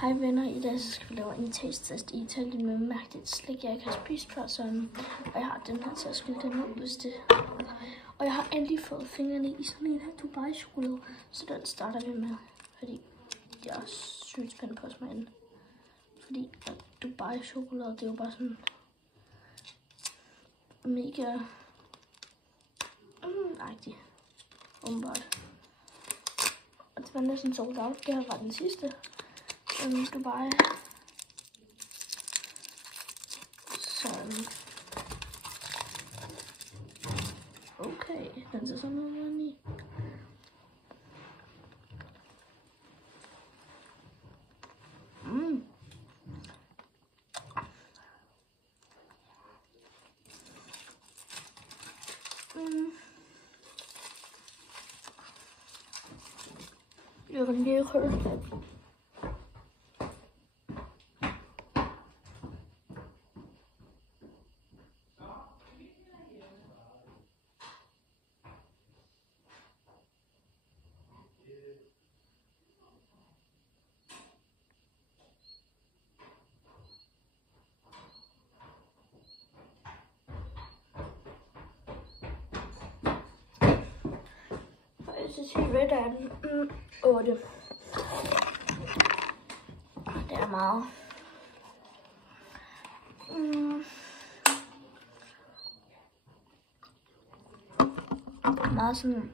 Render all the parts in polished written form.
Hej venner, i dag så skal vi lave en taste-test. I Italien med mærkeligt slik, jeg ikke har spist før, og jeg har den her til at skille den ud, hvis det... Og jeg har endelig fået fingrene i sådan en her Dubai-chokolade, så den starter vi med, fordi jeg er sygt spændt på at smage den. Fordi Dubai-chokolade, det er jo bare sådan mega agtigt, åbenbart. Og det var næsten sold out. Det her var den sidste. Dubai. Så okay, den ser sådan noget i. Jeg kan lige høre. Så til Red er den 8. Det er meget. Meget sådan,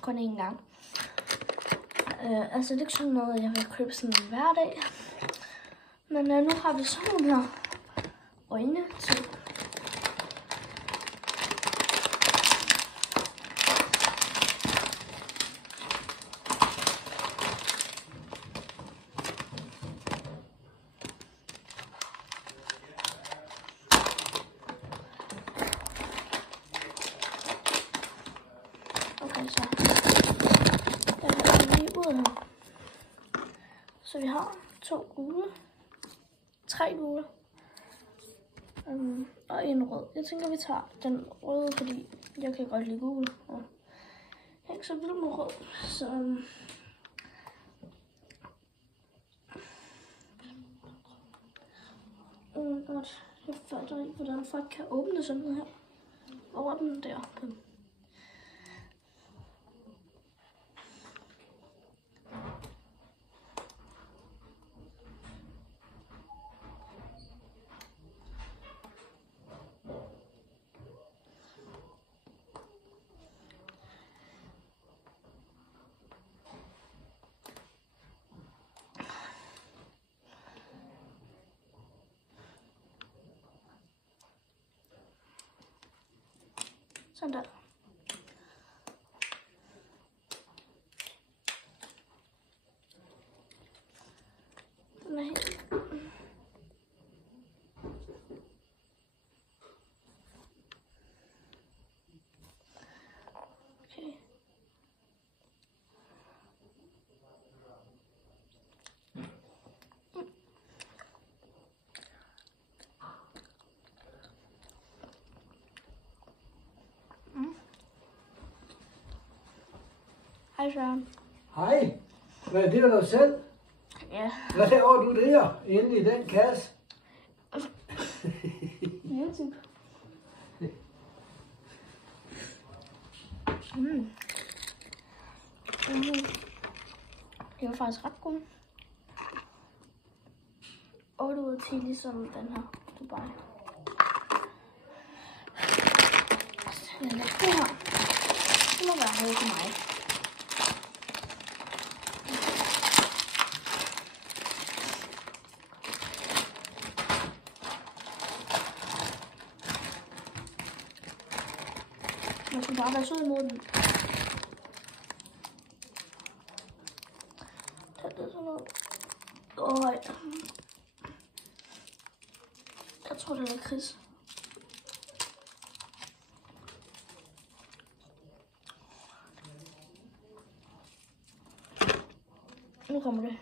kun én gang. Altså det er ikke sådan noget, jeg vil købe sådan hver dag. Men nu har vi sådan nogle her øjne til. Okay, så jeg vil lige ud her. Så vi har 2 gule, 3 gule og en rød. Jeg tænker, vi tager den røde, fordi jeg kan godt lide gule. Og jeg er ikke så vild med rød, så godt. Jeg fatter ikke, hvordan folk kan åbne sådan noget her. Hvor er den der? Sådan der. Den er helt... Okay. Hej Søren. Hej. Hvad er det af dig selv? Ja. Hvad laver du der inde i den kasse? YouTube. Det var faktisk ret god. 8 ud af 10, ligesom den her Dubai. Den er god her. Det må være noget til mig. Man skal bare være sød imod den. Tag det sådan noget. Højt. Jeg tror, det er Chris. Nu kommer det.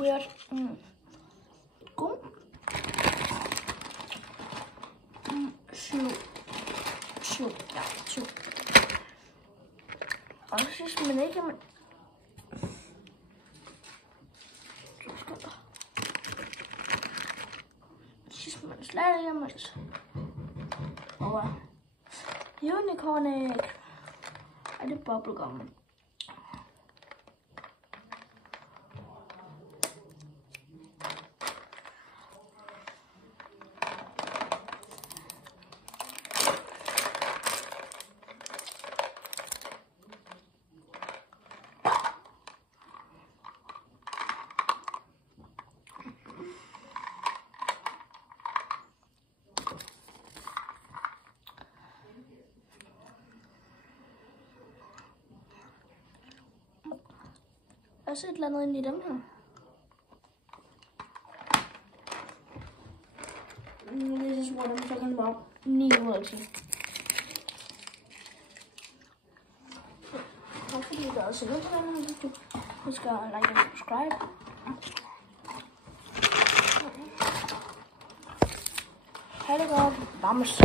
Weird. God. 7. Ja, 7. Og sidst men ikke, men Flagermus. Og unicorn egg. Ej, det er bubblegum. Også et eller andet inde i dem her. This is what I'm talking about. 9 ud af 10. Tak fordi I gad at se med på den her video. Husk at like og subscribe. Ha' det godt. Vamos.